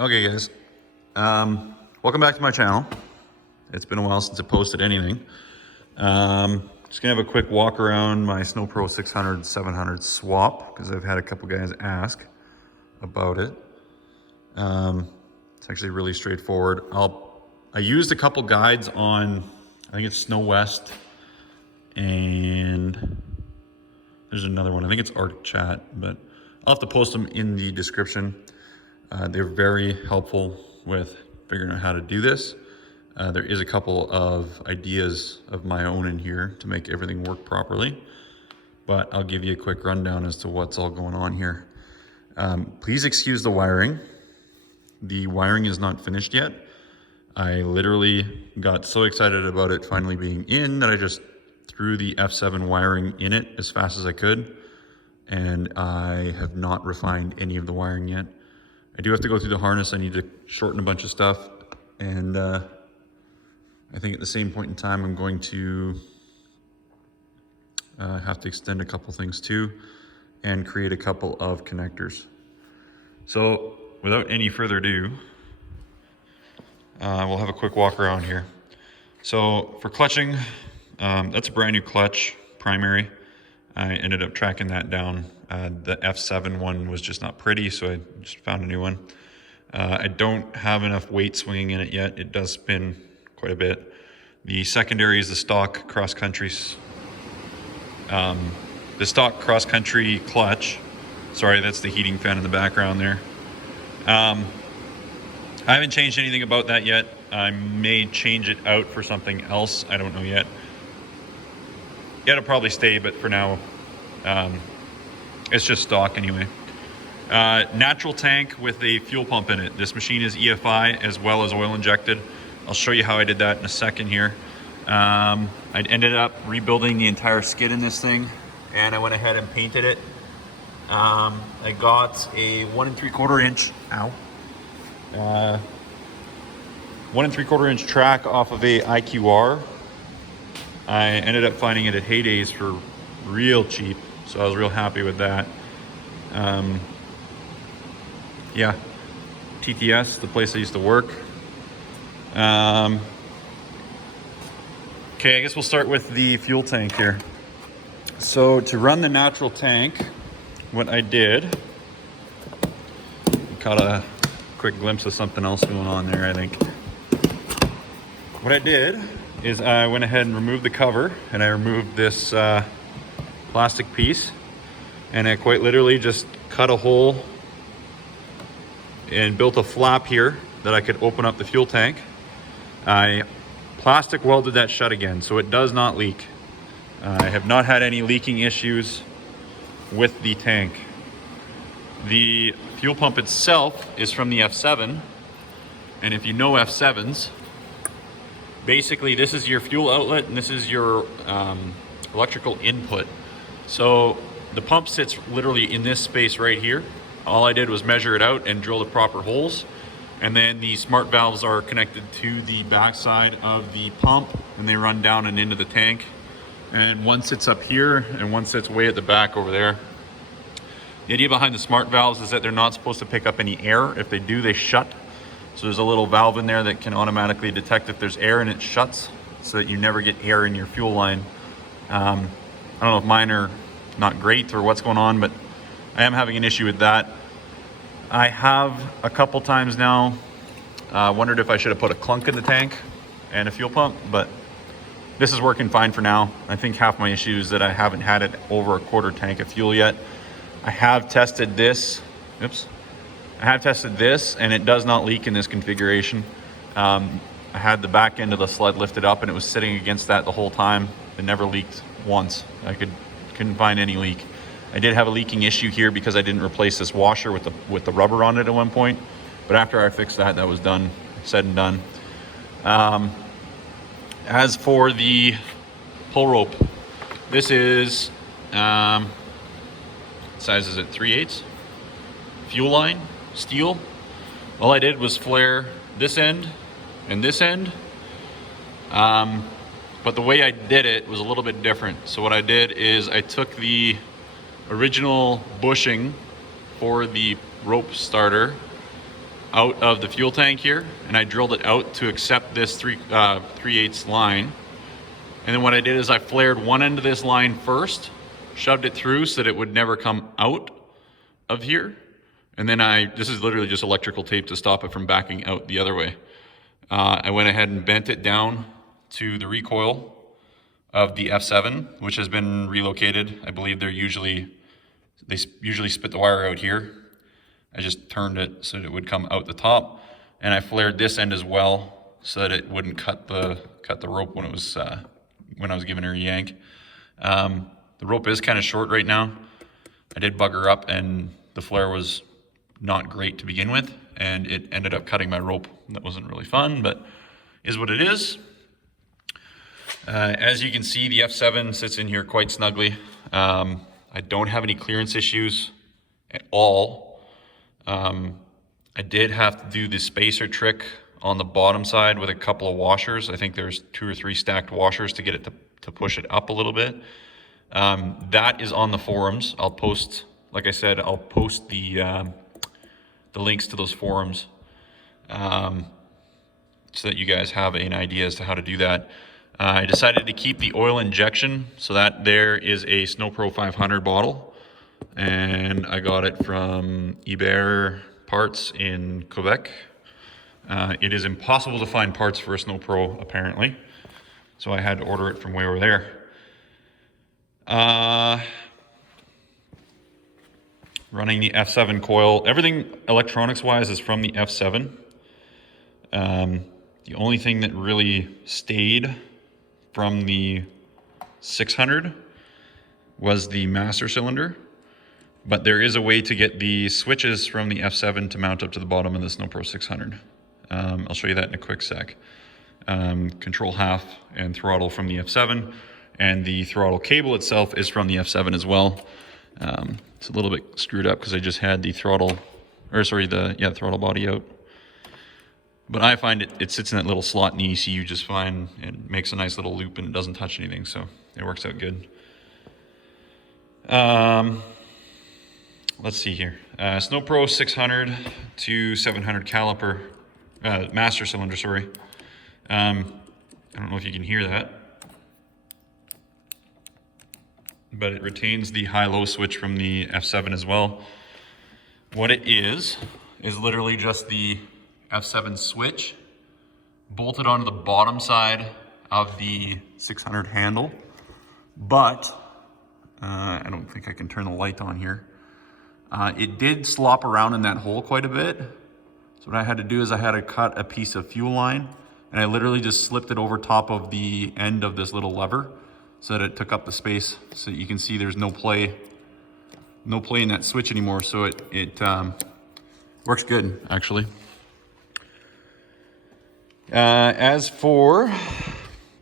Okay guys, welcome back to my channel. It's been a while since I posted anything. Just gonna have a quick walk around my Sno Pro 600 700 swap because I've had a couple guys ask about it. It's actually really straightforward. I used a couple guides on, I think it's Snow West, and there's another one, I think it's Arctic Chat, but I'll have to post them in the description. They're very helpful with figuring out how to do this. There is a couple of ideas of my own in here to make everything work properly, but I'll give you a quick rundown as to what's all going on here. Please excuse the wiring. The wiring is not finished yet. I literally got so excited about it finally being in that I just threw the F7 wiring in it as fast as I could, and I have not refined any of the wiring yet. I do have to go through the harness. I need to shorten a bunch of stuff, and I think at the same point in time I'm going to have to extend a couple things too and create a couple of connectors. So without any further ado, we'll have a quick walk around here. So for clutching, that's a brand new clutch, primary. I ended up tracking that down. The F7 one was just not pretty, so I just found a new one. I don't have enough weight swinging in it yet. It does spin quite a bit. The secondary is the stock cross-country clutch. Sorry, that's the heating fan in the background there. I haven't changed anything about that yet. I may change it out for something else. I don't know yet. Yeah, it'll probably stay, but for now, it's just stock anyway. Natural tank with a fuel pump in it. This machine is EFI as well as oil injected. I'll show you how I did that in a second here. I ended up rebuilding the entire skid in this thing, and I went ahead and painted it. I got a 1 3/4 inch, 1 3/4 inch track off of a IQR. I ended up finding it at Heydays for real cheap, so I was real happy with that. Yeah, TTS, the place I used to work. Okay, I guess we'll start with the fuel tank here. So to run the natural tank, what I did, caught a quick glimpse of something else going on there, I think. What I did is I went ahead and removed the cover, and I removed this plastic piece, and I quite literally just cut a hole and built a flap here that I could open up the fuel tank. I plastic welded that shut again, so it does not leak. I have not had any leaking issues with the tank. The fuel pump itself is from the F7, and if you know F7s, basically this is your fuel outlet and this is your electrical input. So the pump sits literally in this space right here. All I did was measure it out and drill the proper holes, and then the smart valves are connected to the backside of the pump, and they run down and into the tank, and one sits up here and one sits way at the back over there. The idea behind the smart valves is that they're not supposed to pick up any air. If they do, they shut. So there's a little valve in there that can automatically detect if there's air, and it shuts so that you never get air in your fuel line. I don't know if mine are not great or what's going on, but I am having an issue with that. I have a couple times now wondered if I should have put a clunk in the tank and a fuel pump, but this is working fine for now. I think half my issue is that I haven't had it over a quarter tank of fuel yet. I have tested this. I have tested this, and it does not leak in this configuration. I had the back end of the sled lifted up, and it was sitting against that the whole time. It never leaked once. I couldn't find any leak. I did have a leaking issue here because I didn't replace this washer with the rubber on it at one point. But after I fixed that, that was done, said and done. As for the pull rope, this is, size is it 3/8? Fuel line, steel. All I did was flare this end and this end. But the way I did it was a little bit different. So what I did is I took the original bushing for the rope starter out of the fuel tank here, and I drilled it out to accept this 3/8 line. And then what I did is I flared one end of this line first, shoved it through so that it would never come out of here. And then this is literally just electrical tape to stop it from backing out the other way. I went ahead and bent it down to the recoil of the F7, which has been relocated. I believe they usually spit the wire out here. I just turned it so that it would come out the top, and I flared this end as well so that it wouldn't cut the rope when I was giving her a yank. The rope is kind of short right now. I did bug her up, and the flare was not great to begin with, and it ended up cutting my rope. That wasn't really fun, but is what it is. As you can see, the F7 sits in here quite snugly. I don't have any clearance issues at all. I did have to do the spacer trick on the bottom side with a couple of washers. I think there's 2 or 3 stacked washers to get it to push it up a little bit. That is on the forums. I'll post, like I said, I'll post the links to those forums so that you guys have an idea as to how to do that. I decided to keep the oil injection, so that there is a Sno Pro 500 bottle, and I got it from eBay Parts in Quebec. It is impossible to find parts for a Sno Pro, apparently, so I had to order it from way over there. Running the F7 coil. Everything electronics-wise is from the F7. The only thing that really stayed from the 600 was the master cylinder, but there is a way to get the switches from the F7 to mount up to the bottom of the Sno Pro 600. I'll show you that in a quick sec. Control half and throttle from the F7, and the throttle cable itself is from the F7 as well. It's a little bit screwed up because I just had the throttle body out. But I find it sits in that little slot in the ECU just fine. It makes a nice little loop and it doesn't touch anything, so it works out good. Let's see here. Sno Pro 600 to 700 caliper, master cylinder, sorry. I don't know if you can hear that, but it retains the high-low switch from the F7 as well. What it is literally just the F7 switch bolted onto the bottom side of the 600 handle, but I don't think I can turn the light on here. It did slop around in that hole quite a bit. So what I had to do is I had to cut a piece of fuel line, and I literally just slipped it over top of the end of this little lever so that it took up the space. So you can see there's no play in that switch anymore. So it works good, actually. As for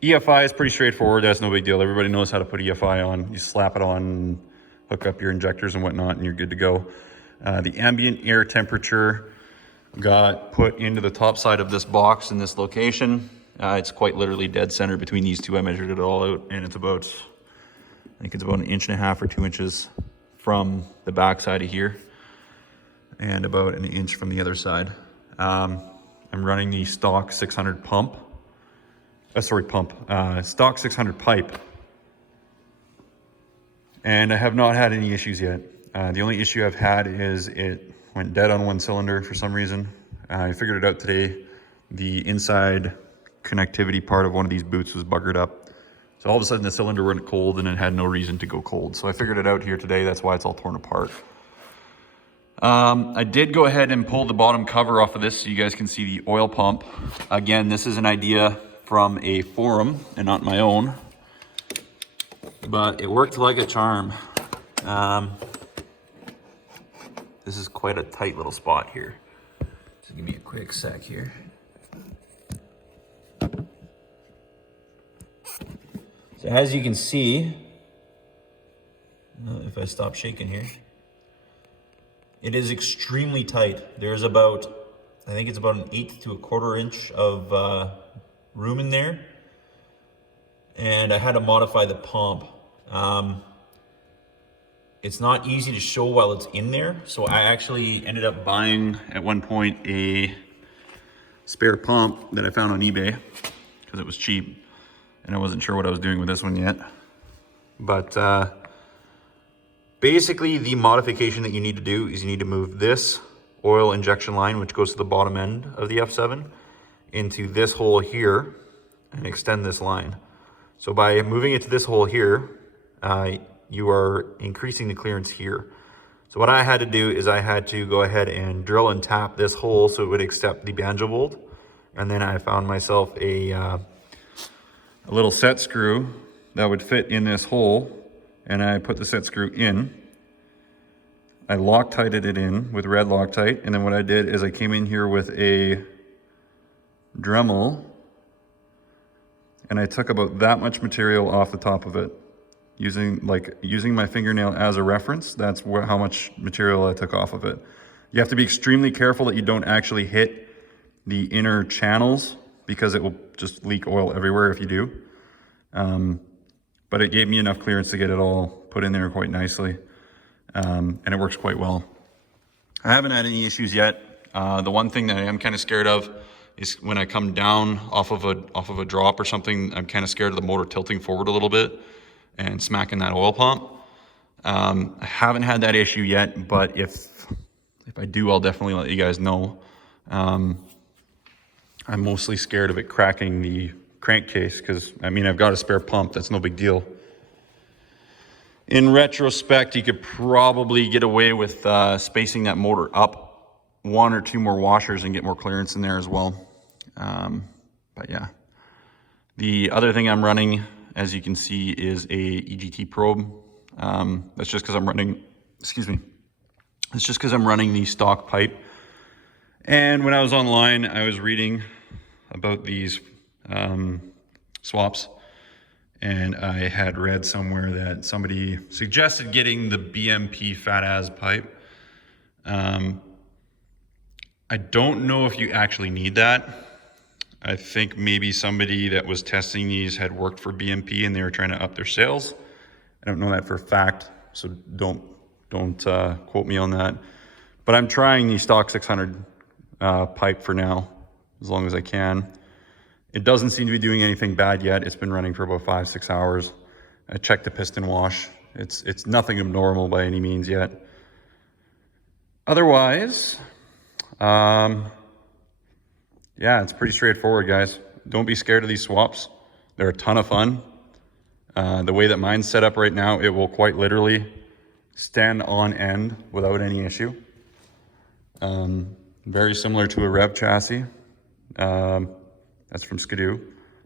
EFI, is pretty straightforward. That's no big deal. Everybody knows how to put EFI on. You slap it on, hook up your injectors and whatnot, and you're good to go. The ambient air temperature got put into the top side of this box in this location. It's quite literally dead center between these two. I measured it all out, and it's about, I think it's about 1.5 inches or 2 inches from the back side of here, and about 1 inch from the other side. I'm running the stock 600 stock 600 pipe. And I have not had any issues yet. The only issue I've had is it went dead on one cylinder for some reason. I figured it out today. The inside connectivity part of one of these boots was buggered up. So all of a sudden the cylinder went cold and it had no reason to go cold. So I figured it out here today. That's why it's all torn apart. I did go ahead and pull the bottom cover off of this so you guys can see the oil pump. Again, this is an idea from a forum and not my own, but it worked like a charm. This is quite a tight little spot here. So give me a quick sec here. So as you can see, if I stop shaking here, it is extremely tight. There's about, I think it's about 1/8 to 1/4 inch of room in there. And I had to modify the pump. it's not easy to show while it's in there. So I actually ended up buying at one point a spare pump that I found on eBay because it was cheap and I wasn't sure what I was doing with this one yet. But basically the modification that you need to do is you need to move this oil injection line, which goes to the bottom end of the F7, into this hole here and extend this line. So by moving it to this hole here, you are increasing the clearance here. So what I had to do is I had to go ahead and drill and tap this hole so it would accept the banjo bolt. And then I found myself a little set screw that would fit in this hole. And I put the set screw in. I Loctited it in with red Loctite. And then what I did is I came in here with a Dremel and I took about that much material off the top of it. Using my fingernail as a reference, that's how much material I took off of it. You have to be extremely careful that you don't actually hit the inner channels because it will just leak oil everywhere if you do. But it gave me enough clearance to get it all put in there quite nicely. And it works quite well. I haven't had any issues yet. The one thing that I am kind of scared of is when I come down off of a drop or something, I'm kind of scared of the motor tilting forward a little bit and smacking that oil pump. I haven't had that issue yet, but if I do, I'll definitely let you guys know. I'm mostly scared of it cracking the crankcase because, I mean, I've got a spare pump. That's no big deal. In retrospect, you could probably get away with spacing that motor up 1 or 2 more washers and get more clearance in there as well. But yeah. The other thing I'm running, as you can see, is a Egt Probe. That's just because I'm running, it's just because I'm running the stock pipe. And when I was online, I was reading about these swaps. And I had read somewhere that somebody suggested getting the BMP Fat As pipe. I don't know if you actually need that. I think maybe somebody that was testing these had worked for BMP and they were trying to up their sales. I don't know that for a fact, so don't quote me on that. But I'm trying the stock 600 pipe for now, as long as I can. It doesn't seem to be doing anything bad yet. It's been running for about 5-6 hours. I checked the piston wash. It's nothing abnormal by any means yet. Otherwise, yeah, it's pretty straightforward, guys. Don't be scared of these swaps. They're a ton of fun. The way that mine's set up right now, it will quite literally stand on end without any issue. Very similar to a Rev chassis. That's from Skidoo.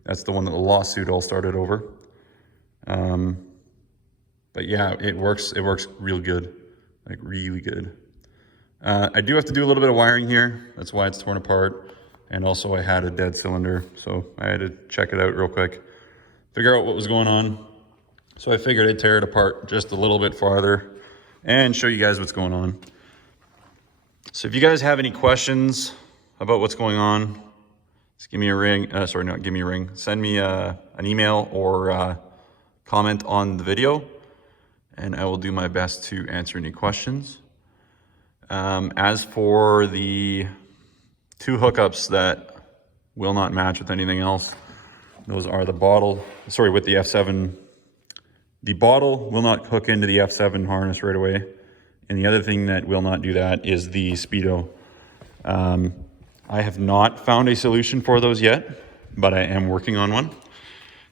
That's the one that the lawsuit all started over. But yeah, it works real good, like really good. I do have to do a little bit of wiring here. That's why it's torn apart. And also I had a dead cylinder, so I had to check it out real quick, figure out what was going on. So I figured I'd tear it apart just a little bit farther and show you guys what's going on. So if you guys have any questions about what's going on, just give me a ring. Sorry, not give me a ring. Send me an email or comment on the video, and I will do my best to answer any questions. As for the 2 hookups that will not match with anything else, those are the bottle, sorry, with the F7. The bottle will not hook into the F7 harness right away. And the other thing that will not do that is the Speedo. I have not found a solution for those yet, but I am working on one.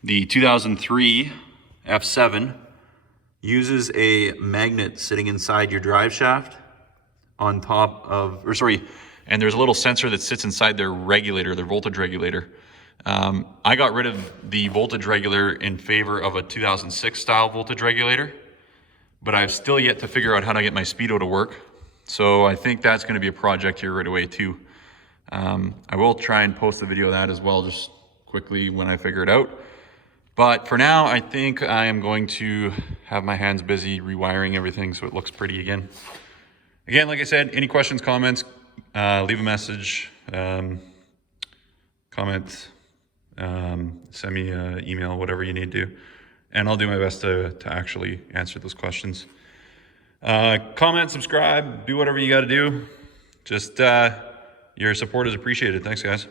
The 2003 F7 uses a magnet sitting inside your drive shaft on top of, and there's a little sensor that sits inside their regulator, their voltage regulator. I got rid of the voltage regulator in favor of a 2006 style voltage regulator, but I've still yet to figure out how to get my Speedo to work. So I think that's going to be a project here right away too. I will try and post a video of that as well, just quickly when I figure it out. But for now, I think I am going to have my hands busy rewiring everything so it looks pretty again. Again, like I said, any questions, comments, leave a message, comment, send me an email, whatever you need to, and I'll do my best to actually answer those questions. Comment, subscribe, do whatever you got to do. Just your support is appreciated. Thanks, guys.